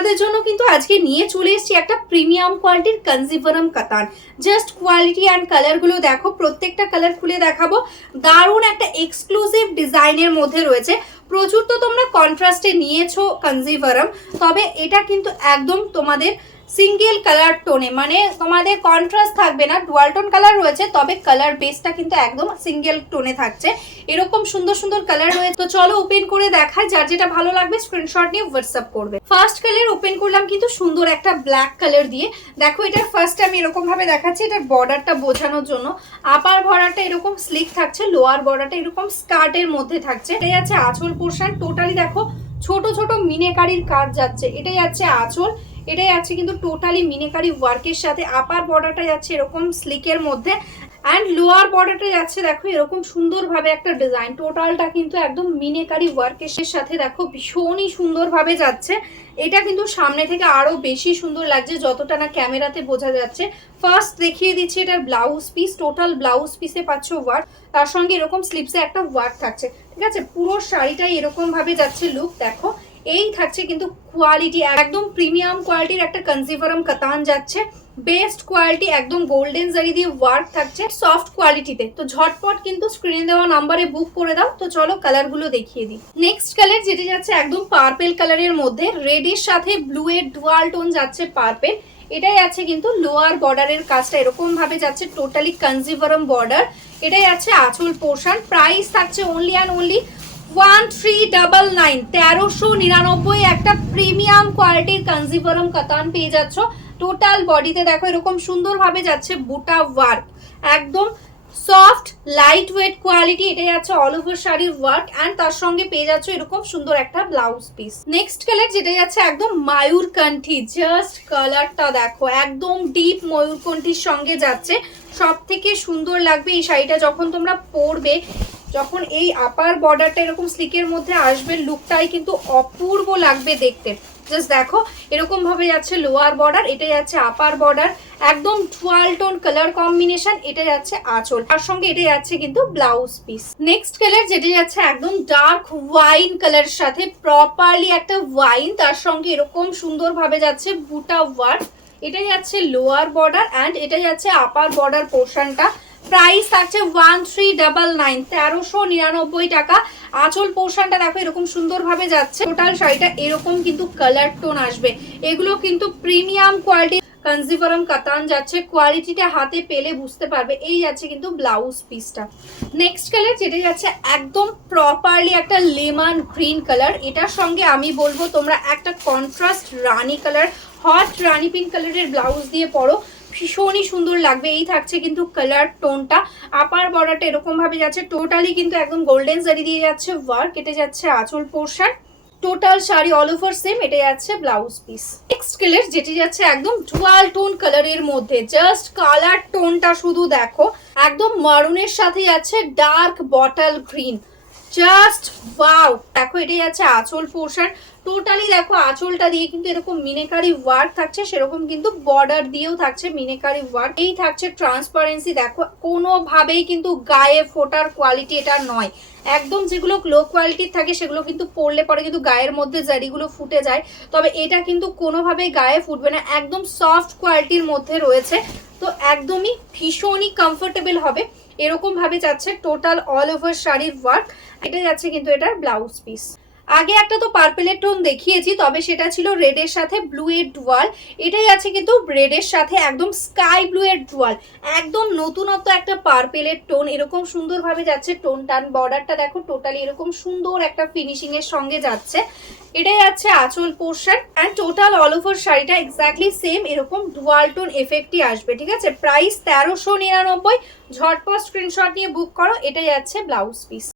তোমাদের জন্য কিন্তু আজকে নিয়ে চলে এসেছি একটা প্রিমিয়াম কোয়ালিটির কাঞ্জিভারাম কাতান। জাস্ট কোয়ালিটি অ্যান্ড কালারগুলো দেখো, প্রত্যেকটা কালার খুলে দেখাবো। দারুণ একটা এক্সক্লুসিভ ডিজাইনের মধ্যে রয়েছে। প্রচুর তো তোমরা কন্ট্রাস্টে নিয়েছো কাঞ্জিভারাম, তবে এটা কিন্তু একদম তোমাদের সিঙ্গেল কালার টোনে, মানে তোমাদের কন্ট্রাস্ট থাকবে না, ডুয়াল টোন কালার রয়েছে, তবে কালার বেসটা কিন্তু একদম সিঙ্গেল টোনে থাকছে। এরকম সুন্দর সুন্দর কালার রয়েছে। তো চলো ওপেন করে দেখাই, যার যেটা ভালো লাগবে স্ক্রিনশট নিয়ে হোয়াটসঅ্যাপ করবে। ফার্স্ট কালার ওপেন করলাম কিন্তু সুন্দর একটা ব্ল্যাক কালার দিয়ে। দেখো এটার ফার্স্ট আমি এরকম ভাবে দেখাচ্ছি, এটার বর্ডারটা বোঝানোর জন্য। আপার বর্ডারটা এরকম স্লিক থাকছে, লোয়ার বর্ডারটা এরকম স্কার্টের মধ্যে থাকছে। এটাই আছে আঁচল পোর্শন। টোটালি দেখো ছোট ছোট মিনেকারির কাজ যাচ্ছে। এটাই আছে আঁচল, এটাই আছে কিন্তু টোটালি মিনেকারি ওয়ার্কের সাথে। আপার বর্ডারটা যাচ্ছে এরকম স্লিকের মধ্যে, অ্যান্ড লোয়ার বর্ডারটা যাচ্ছে দেখো এরকম সুন্দরভাবে একটা ডিজাইন। টোটালটা কিন্তু একদম মিনেকারি ওয়ার্কের সাথে দেখো ভীষণই সুন্দরভাবে যাচ্ছে। এটা কিন্তু সামনে থেকে আরো বেশি সুন্দর লাগছে যতটা না ক্যামেরাতে বোঝা যাচ্ছে। ফার্স্ট দেখিয়ে দিচ্ছি এটার ব্লাউজ পিস। টোটাল ব্লাউজ পিসে পাচ্ছ ওয়ার্ক, তার সঙ্গে এরকম স্লিপসে একটা ওয়ার্ক থাকছে। ঠিক আছে, পুরো শাড়িটাই এরকম ভাবে যাচ্ছে লুক। দেখো এই থাকছে কিন্তু কোয়ালিটি, একদম প্রিমিয়াম কোয়ালিটির একটা কাঞ্জিভারাম কাতান যাচ্ছে। বেস্ট কোয়ালিটি, একদম গোল্ডেন জারি দিয়ে ওয়ার্ক থাকছে সফট কোয়ালিটিতে। তো ঝটপট কিন্তু স্ক্রিনে দেওয়া নাম্বারে বুক করে দাও। তো চলো কালারগুলো দেখিয়ে দিই। নেক্সট কালার যেটা যাচ্ছে একদম পার্পেল কালারের মধ্যে, রেডের সাথে ব্লু এর ডুয়াল টোন যাচ্ছে পার্পেল। এটাই আছে কিন্তু লোয়ার বর্ডারের কাজটা এরকম ভাবে যাচ্ছে, টোটালি কাঞ্জিভারাম বর্ডার। এটাই আছে আঁচল পোর্শন। প্রাইস থাকছে অনলি অ্যান্ড অনলি 1399, 1399 একটা প্রিমিয়াম কোয়ালিটির কাঞ্জিভারাম কাতান পেয়ে যাচ্ছ। টোটাল বডিতে দেখো এরকম সুন্দরভাবে যাচ্ছে বুটা ওয়ার্ক, একদম সফট লাইট ওয়েট কোয়ালিটি। এটাই আছে অল ওভার শাড়ির ওয়ার্ক, অ্যান্ড তার সঙ্গে পেয়ে যাচ্ছ এরকম সুন্দর একটা ব্লাউজ পিস। নেক্সট কালার যেটা যাচ্ছে একদম ময়ূরকণ্ঠী। জাস্ট কালারটা দেখো একদম ডিপ ময়ূরকণ্ঠীর সঙ্গে যাচ্ছে। সব থেকে সুন্দর লাগবে এই শাড়িটা যখন তোমরা পরবে, যখন এই আপার বর্ডারটা এরকম স্লিকের মধ্যে আসবে, লুকটাই কিন্তু অপূর্ব লাগবে দেখতে। জাস্ট দেখো এরকম ভাবে যাচ্ছে লোয়ার বর্ডার, এটা যাচ্ছে আপার বর্ডার, একদম ডুয়াল টোন কালার কম্বিনেশন। এটা যাচ্ছে আঁচল, তার সঙ্গে এটা যাচ্ছে কিন্তু ব্লাউজ পিস। নেক্সট কালার যেটা যাচ্ছে একদম ডার্ক ওয়াইন কালার সাথে, প্রপারলি একটা ওয়াইন, তার সঙ্গে এরকম সুন্দর ভাবে যাচ্ছে বুটা ওয়ার্ক। এটা যাচ্ছে লোয়ার বর্ডার, অ্যান্ড এটা যাচ্ছে আপার বর্ডার পোর্শনটা। প্রাইস থাকছে 1399, 1399 টাকা। আঁচল পোর্শনটা দেখো এরকম সুন্দর ভাবে যাচ্ছে। টোটাল শাড়িটা এরকম কিন্তু কালার টোন আসবে। এগুলো কিন্তু প্রিমিয়াম কোয়ালিটি কাঞ্জিভারাম কাতান যাচ্ছে। কোয়ালিটিটা হাতে পেলে বুঝতে পারবে। এই যাচ্ছে কিন্তু ব্লাউজ পিসটা। নেক্সট কালার যেটা যাচ্ছে একদম প্রপারলি একটা লেমন গ্রিন কালার। এটার সঙ্গে আমি বলবো তোমরা একটা কন্ট্রাস্ট রানী কালার, হট রানী পিঙ্ক কালারের ব্লাউজ দিয়ে পরো, ভীষণই সুন্দর লাগবে। এই থাকছে কিন্তু কালার টোনটা। আপার বর্ডারটা এরকম ভাবে যাচ্ছে, টোটালি কিন্তু একদম গোল্ডেন জারি দিয়ে যাচ্ছে ওয়ার্ক। এটা যাচ্ছে আঁচল portion. Total sari all over same. এটা যাচ্ছে ব্লাউজ পিস। নেক্সট কালার যেটি যাচ্ছে একদম ডুয়াল টোন কালারের মধ্যে। জাস্ট কালার টোনটা শুধু দেখো, একদম মারুনের সাথে যাচ্ছে dark bottle green. Just wow, দেখো এটাই আছে আঁচল পোর্শন। টোটালি দেখো আঁচলটা দিয়ে কিন্তু এরকম মিনেকারি ওয়ার্ক থাকছে, সেরকম কিন্তু বর্ডার দিয়েও থাকছে মিনেকারি ওয়ার্ক। এই থাকছে ট্রান্সপারেন্সি, দেখো কোনোভাবেই কিন্তু গায়ে ফোটার কোয়ালিটি এটা নয়। একদম যেগুলো লো কোয়ালিটির থাকে সেগুলো কিন্তু পরলে পরে কিন্তু গায়ের মধ্যে জারিগুলো ফুটে যায়, তবে এটা কিন্তু কোনোভাবেই গায়ে ফুটবে না। একদম সফট কোয়ালিটির মধ্যে রয়েছে, তো একদমই ভীষণই কমফোর্টেবল হবে। এরকম ভাবে যাচ্ছে টোটাল অল ওভার শাড়ির ওয়ার্ক। এটা যাচ্ছে কিন্তু এটার ব্লাউজ পিস। আগে একটা তো পার্পেলের টোন দেখিয়েছি, তবে সেটা ছিল রেডের সাথে ব্লু এর ডুয়াল। এটাই আছে কিন্তু রেডের সাথে একদম স্কাই ব্লু এর ডুয়াল, একদম নতুনত্ব একটা পার্পেলের টোন। এরকম সুন্দরভাবে যাচ্ছে টোন টান। বর্ডারটা দেখো টোটালি এরকম সুন্দর একটা ফিনিশিং এর সঙ্গে যাচ্ছে। এটাই আছে আঁচল portion, and total all over শাড়িটা এক্স্যাক্টলি সেম এরকম ডুয়াল টোন এফেক্টই আসবে। ঠিক আছে, প্রাইস 1399। ঝটপট স্ক্রিনশট নিয়ে বুক করো। এটাই আছে ব্লাউজ পিস।